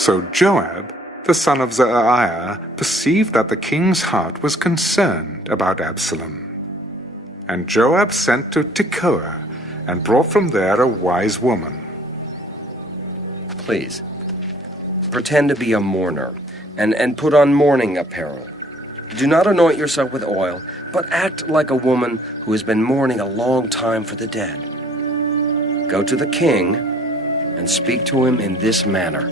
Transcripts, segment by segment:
So Joab, the son of Zeruiah, perceived that the king's heart was concerned about Absalom. And Joab sent to Tekoa, and brought from there a wise woman. Please, pretend to be a mourner, and put on mourning apparel. Do not anoint yourself with oil, but act like a woman who has been mourning a long time for the dead. Go to the king, and speak to him in this manner.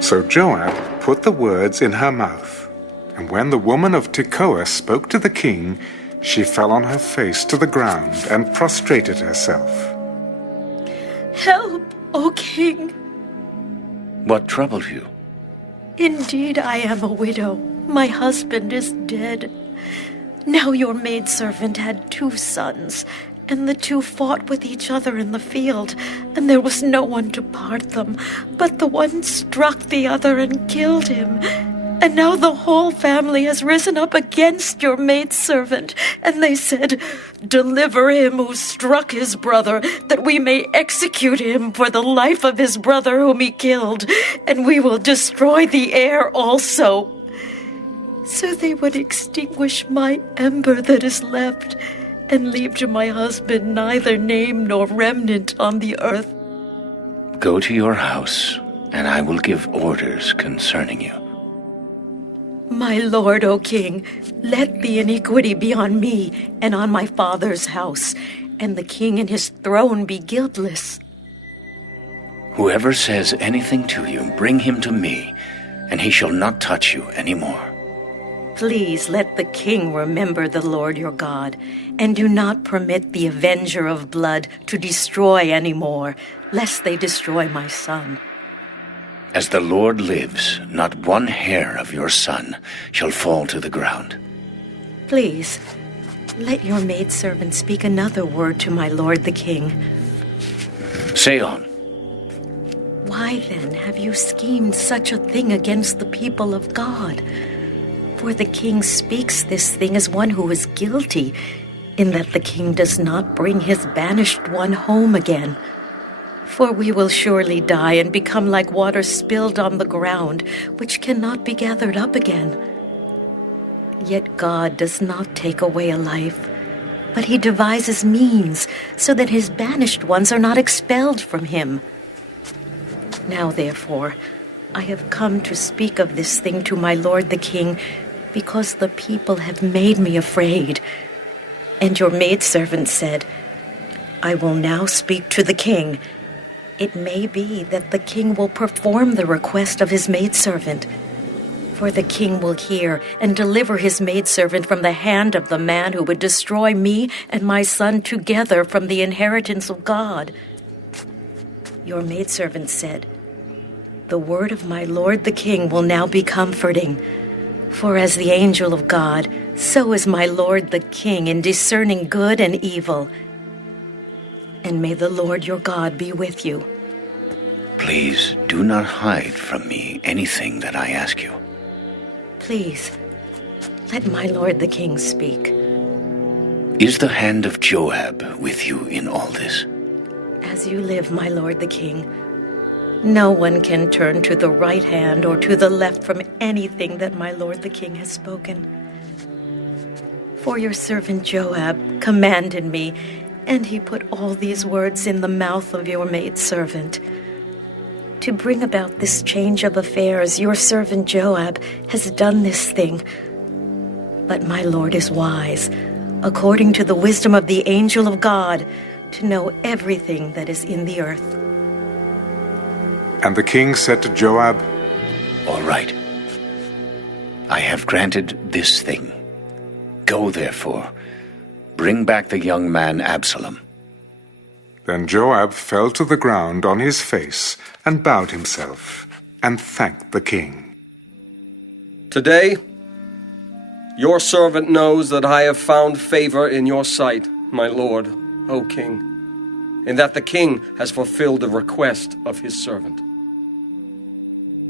So Joab put the words in her mouth, and when the woman of Tekoa spoke to the king, she fell on her face to the ground and prostrated herself. Help, O king! What troubled you? Indeed, I am a widow. My husband is dead. Now your maidservant had 2 sons, and the 2 fought with each other in the field, and there was no one to part them, but the one struck the other and killed him. And now the whole family has risen up against your maidservant, and they said, "Deliver him who struck his brother, that we may execute him for the life of his brother whom he killed, and we will destroy the heir also." So they would extinguish my ember that is left, and leave to my husband neither name nor remnant on the earth. Go to your house, and I will give orders concerning you. My lord, O king, let the iniquity be on me and on my father's house, and the king and his throne be guiltless. Whoever says anything to you, bring him to me, and he shall not touch you any more. Please let the king remember the Lord your God, and do not permit the avenger of blood to destroy any more, lest they destroy my son. As the Lord lives, not one hair of your son shall fall to the ground. Please, let your maidservant speak another word to my lord the king. Say on. Why then have you schemed such a thing against the people of God? For the king speaks this thing as one who is guilty, in that the king does not bring his banished one home again. For we will surely die and become like water spilled on the ground, which cannot be gathered up again. Yet God does not take away a life, but he devises means so that his banished ones are not expelled from him. Now, therefore, I have come to speak of this thing to my lord the king, because the people have made me afraid. And your maidservant said, I will now speak to the king. It may be that the king will perform the request of his maidservant. For the king will hear and deliver his maidservant from the hand of the man who would destroy me and my son together from the inheritance of God. Your maidservant said, The word of my lord the king will now be comforting. For as the angel of God, so is my lord the king in discerning good and evil. And may the Lord your God be with you. Please do not hide from me anything that I ask you. Please, let my lord the king speak. Is the hand of Joab with you in all this? As you live, my lord the king, no one can turn to the right hand or to the left from anything that my lord the king has spoken. For your servant Joab commanded me, and he put all these words in the mouth of your maidservant. To bring about this change of affairs, your servant Joab has done this thing. But my lord is wise, according to the wisdom of the angel of God, to know everything that is in the earth. And the king said to Joab, All right. I have granted this thing. Go, therefore. Bring back the young man Absalom. Then Joab fell to the ground on his face and bowed himself and thanked the king. Today, your servant knows that I have found favor in your sight, my lord, O king, and that the king has fulfilled the request of his servant.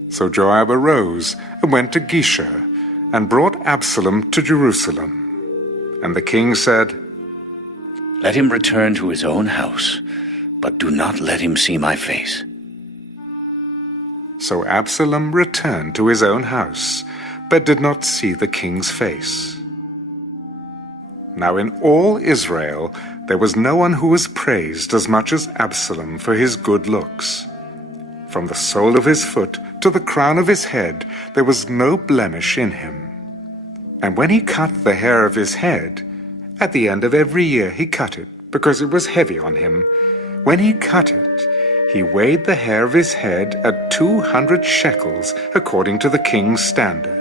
So Joab arose and went to Geshur and brought Absalom to Jerusalem. And the king said, Let him return to his own house, but do not let him see my face. So Absalom returned to his own house, but did not see the king's face. Now in all Israel there was no one who was praised as much as Absalom for his good looks. From the sole of his foot to the crown of his head there was no blemish in him. And when he cut the hair of his head, at the end of every year he cut it, because it was heavy on him. When he cut it, he weighed the hair of his head at 200 shekels, according to the king's standard.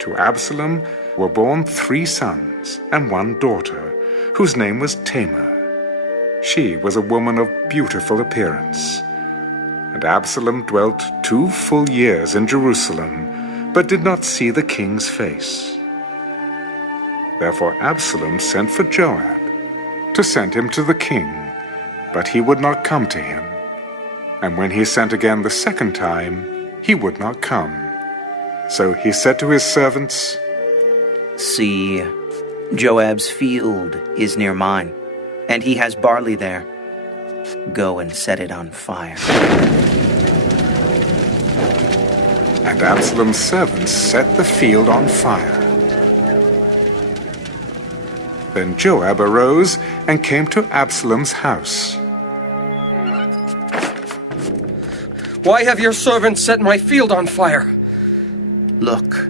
To Absalom were born 3 sons and 1 daughter, whose name was Tamar. She was a woman of beautiful appearance. And Absalom dwelt 2 full years in Jerusalem, but did not see the king's face. Therefore Absalom sent for Joab, to send him to the king, but he would not come to him. And when he sent again the second time, he would not come. So he said to his servants, See, Joab's field is near mine, and he has barley there. Go and set it on fire. And Absalom's servants set the field on fire. Then Joab arose and came to Absalom's house. Why have your servants set my field on fire? Look,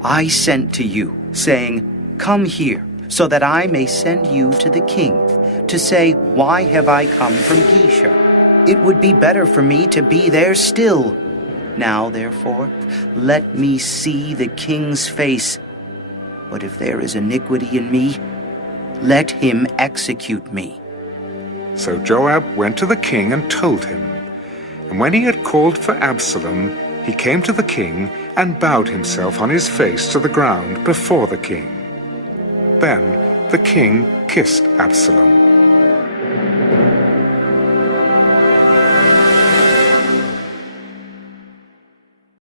I sent to you, saying, Come here, so that I may send you to the king, to say, Why have I come from Geshur? It would be better for me to be there still. Now, therefore, let me see the king's face. But if there is iniquity in me, let him execute me. So Joab went to the king and told him. And when he had called for Absalom, he came to the king and bowed himself on his face to the ground before the king. Then the king kissed Absalom.